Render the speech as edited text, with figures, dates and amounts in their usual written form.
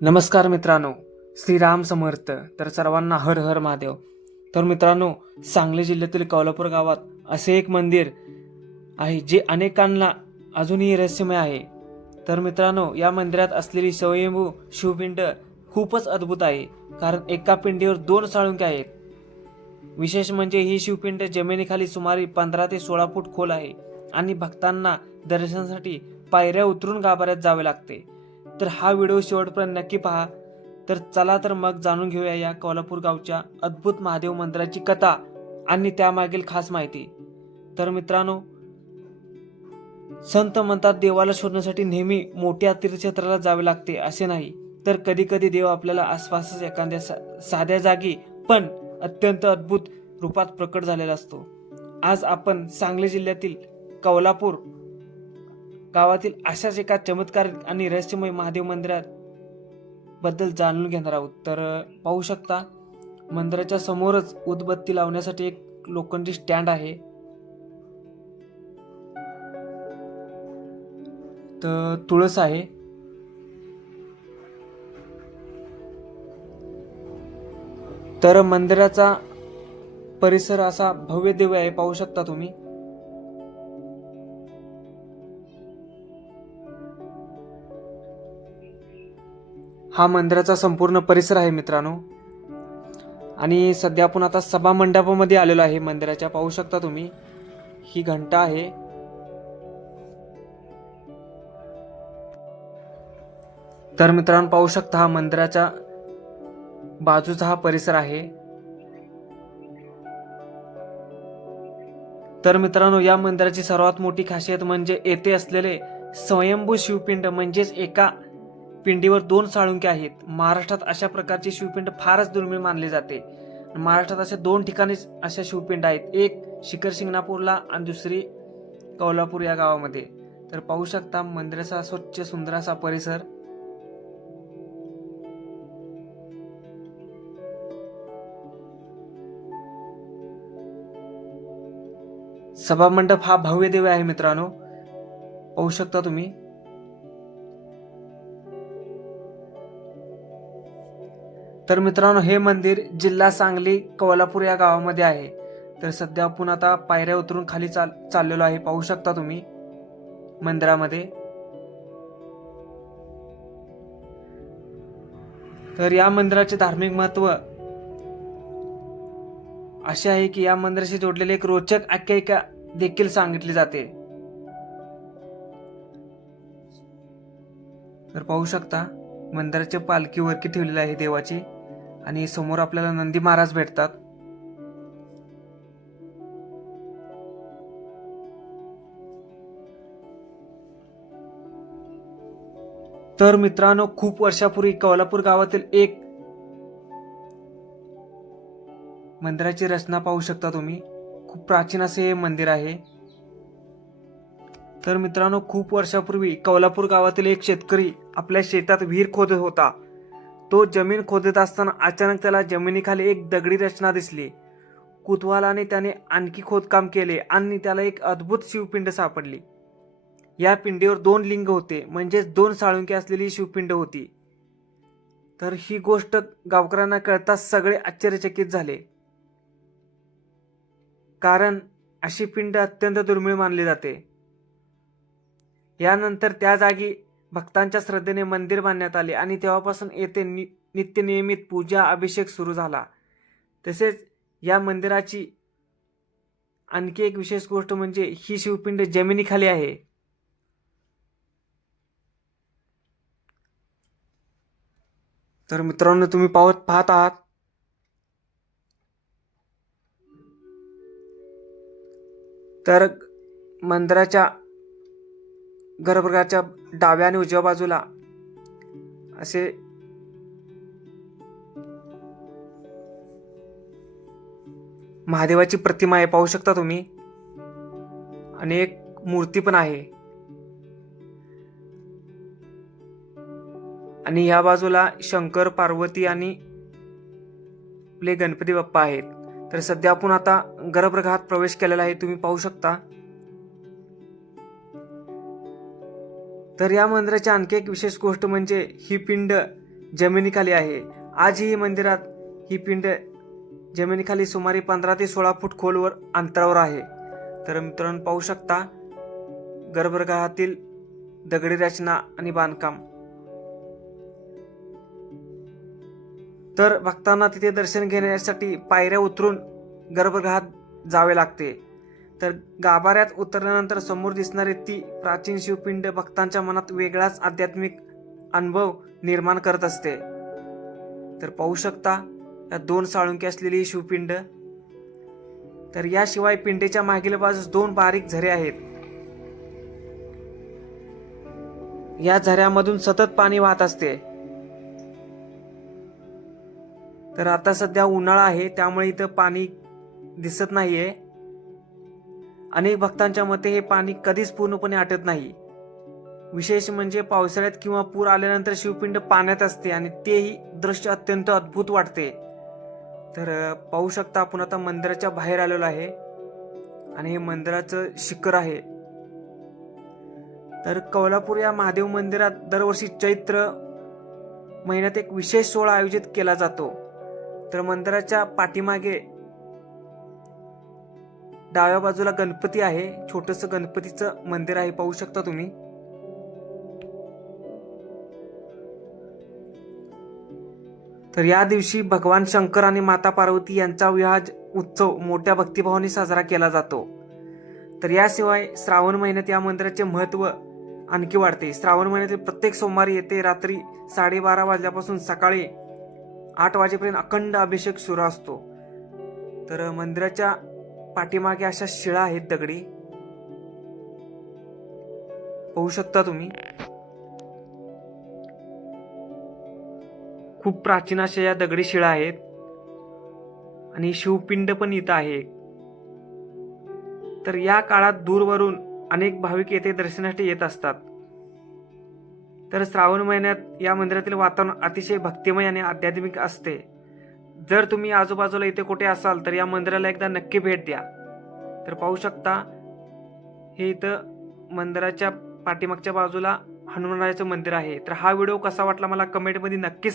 नमस्कार मित्रांनो, श्रीराम समर्थ. तर सर्वांना हर हर महादेव. तर मित्रांनो, सांगली जिल्ह्यातील कोल्हापूर गावात असे एक मंदिर आहे जे अनेकांना अजूनही रहस्यमय आहे. तर मित्रांनो, या मंदिरात असलेली स्वयंभू शिवपिंड खूपच अद्भुत आहे, कारण एका पिंडीवर 2 साळुंके आहेत. विशेष म्हणजे ही शिवपिंड जमिनीखाली सुमारे 15 ते 16 फूट खोल आहे आणि भक्तांना दर्शनासाठी पायऱ्या उतरून गाभाऱ्यात जावे लागते. तर हा व्हिडिओ शेवटपर्यंत नक्की पहा. तर चला तर मग जाणून घेऊया या कोल्हापूर गावच्या अद्भुत महादेव मंदिराची कथा आणि त्यामागील खास माहिती. तर मित्रांनो, संत म्हणतात देवाला शोधण्यासाठी नेहमी मोठ्या तीर्थक्षेत्राला जावे लागते असे नाही, तर कधी कधी देव आपल्याला आसपासच एखाद्या साध्या जागी पण अत्यंत अद्भुत रूपात प्रकट झालेला असतो. आज आपण सांगली जिल्ह्यातील कोल्हापूर गावातील अशाच एका चमत्कारिक आणि रहस्यमय महादेव मंदिरात बद्दल जाणून घेणार आहोत. तर पाहू शकता, मंदिराच्या समोरच उदबत्ती लावण्यासाठी एक लोखंडी स्टँड आहे. तर तुळस आहे. तर मंदिराचा परिसर असा भव्य दिव्य आहे, पाहू शकता तुम्ही. हा मंदिराचा संपूर्ण परिसर आहे मित्रांनो. आणि सध्या आपण आता सभा मंडपामध्ये आलेलो आहे मंदिराच्या, पाहू शकता तुम्ही. ही घंटा आहे. तर मित्रांनो, पाहू शकता हा मंदिराच्या बाजूचा हा परिसर आहे. तर मित्रांनो, या मंदिराची सर्वात मोठी खासियत म्हणजे येथे असलेले स्वयंभू शिवपिंड, म्हणजेच एका पिंडीवर 2 साळुंके आहेत. महाराष्ट्रात अशा प्रकारची शिवपिंड फारच दुर्मिळ मानली जाते. महाराष्ट्रात अशा 2 ठिकाणी अशा शिवपिंड आहेत, एक शिखर शिंगणापूरला आणि दुसरी कोल्हापूर या गावामध्ये. तर पाहू शकता मंदिराचा स्वच्छ सुंदर असा परिसर. सभा मंडप हा भव्य दिव्य आहे मित्रांनो, पाहू शकता तुम्ही. तर मित्रांनो, हे मंदिर जिल्हा सांगली कोल्हापूर या गावामध्ये आहे. तर सध्या आपण आता पायऱ्या उतरून खाली चाललेलो आहे, पाहू शकता तुम्ही मंदिरामध्ये. तर या मंदिराचे धार्मिक महत्व असे आहे की या मंदिराशी जोडलेले एक रोचक आख्यायिका देखील सांगितली जाते. तर पाहू शकता मंदिराच्या पालखी वरती ठेवलेली आहे देवाची, आणि समोर आपल्याला नंदी महाराज भेटतात. तर मित्रांनो, खूप वर्षापूर्वी कोल्हापूर गावातील एक मंदिराची रचना पाहू शकता तुम्ही. खूप प्राचीन असे हे मंदिर आहे. तर मित्रांनो, खूप वर्षापूर्वी कोल्हापूर गावातील एक शेतकरी आपल्या शेतात विहीर खोदत होता. तो जमीन खोदत असताना अचानक त्याला जमिनीखाली एक दगडी रचना दिसली. कुतूहलाने त्याने आणखी खोदकाम केले आणि त्याला एक अद्भुत शिवपिंड सापडली. या पिंडीवर 2 लिंग होते, म्हणजेच 2 साळुंके असलेली शिवपिंड होती. तर ही गोष्ट गावकऱ्यांना कळताच सगळे आश्चर्यचकित झाले, कारण अशी पिंड अत्यंत दुर्मिळ मानली जाते. यानंतर त्या जागी भक्तांच्या श्रद्धेने मंदिर बांधण्यात आले आणि तेव्हापासून येथे नित्यनियमित पूजा अभिषेक सुरू झाला. तसेच या मंदिराची आणखी एक विशेष गोष्ट म्हणजे ही शिवपिंड जमिनीखाली आहे. तर मित्रांनो, तुम्ही पाहत आहात तर मंदिराच्या गर्भगृहाच्या डाव्या आणि उजव्या बाजूला असे महादेवाची प्रतिमा आहे, पाहू शकता तुम्ही. आणि एक मूर्ती पण आहे. आणि या बाजूला शंकर, पार्वती आणि आपले गणपती बाप्पा आहेत. तर सध्या आपण आता गर्भगृहात प्रवेश केलेला आहे, तुम्ही पाहू शकता. तर या मंदिराची आणखी एक विशेष गोष्ट म्हणजे ही पिंड जमिनीखाली आहे. आजही ही मंदिरात ही पिंड जमिनीखाली सुमारे 15 ते 16 फूट खोलवर अंतरावर आहे. तर मित्रांनो पाहू शकता गर्भगृहातील दगडी रचना आणि बांधकाम. तर भक्तांना तिथे दर्शन घेण्यासाठी पायऱ्या उतरून गर्भगृहात जावे लागते. तर गाभाऱ्यात उतरल्यानंतर समोर दिसणारी ती प्राचीन शिवपिंड भक्तांच्या मनात वेगळाच आध्यात्मिक अनुभव निर्माण करत असते. तर पाहू शकता या 2 साळुंकी असलेली शिवपिंड. तर याशिवाय पिंडीच्या मागील बाजूस 2 बारीक झरे आहेत. या झऱ्यामधून सतत पाणी वाहत असते. तर आता सध्या उन्हाळा आहे त्यामुळे इथं पाणी दिसत नाहीये. अनेक भक्तांच्या मते हे पाणी कधीच पूर्णपणे आटत नाही. विशेष म्हणजे पावसाळ्यात किंवा पूर आल्यानंतर शिवपिंड पाण्यात असते आणि तेही दृश्य अत्यंत अद्भुत वाटते. तर पाहू शकता आपण आता मंदिराच्या बाहेर आलेलो आहे आणि हे मंदिराचं शिखर आहे. तर कोल्हापूर या महादेव मंदिरात दरवर्षी चैत्र महिन्यात एक विशेष सोहळा आयोजित केला जातो. तर मंदिराच्या पाठीमागे डाव्या बाजूला गणपती आहे. छोटस गणपतीचं मंदिर आहे पाहू शकता तुम्ही. तर या दिवशी भगवान शंकर आणि माता पार्वती यांचा विवाह उत्सव मोठ्या भक्तिभावाने साजरा केला जातो. तर याशिवाय श्रावण महिन्यात या मंदिराचे महत्त्व आणखी वाढते. श्रावण महिन्यातील प्रत्येक सोमवारी येथे रात्री 12:30 वाजल्यापासून सकाळी 8 वाजेपर्यंत अखंड अभिषेक सुरू असतो. तर मंदिराच्या पाठीमागे अशा शिळा आहेत दगडी पाहू शकता तुम्ही. खूप प्राचीन अशा या दगडी शिळा आहेत आणि शिवपिंड पण इथं आहे. तर या काळात दूरवरून अनेक भाविक येथे दर्शनासाठी येत असतात. तर श्रावण महिन्यात या मंदिरातील वातावरण अतिशय भक्तिमय आणि आध्यात्मिक असते. जर तुम्ही आजूबाजूला इथे कुठे असाल तर या मंदिराला एकदा नक्की भेट द्या. तर पाहू शकता हे इथं मंदिराच्या पाठीमागच्या बाजूला हनुमानाचं मंदिर आहे. तर हा व्हिडिओ कसा वाटला मला कमेंटमध्ये नक्कीच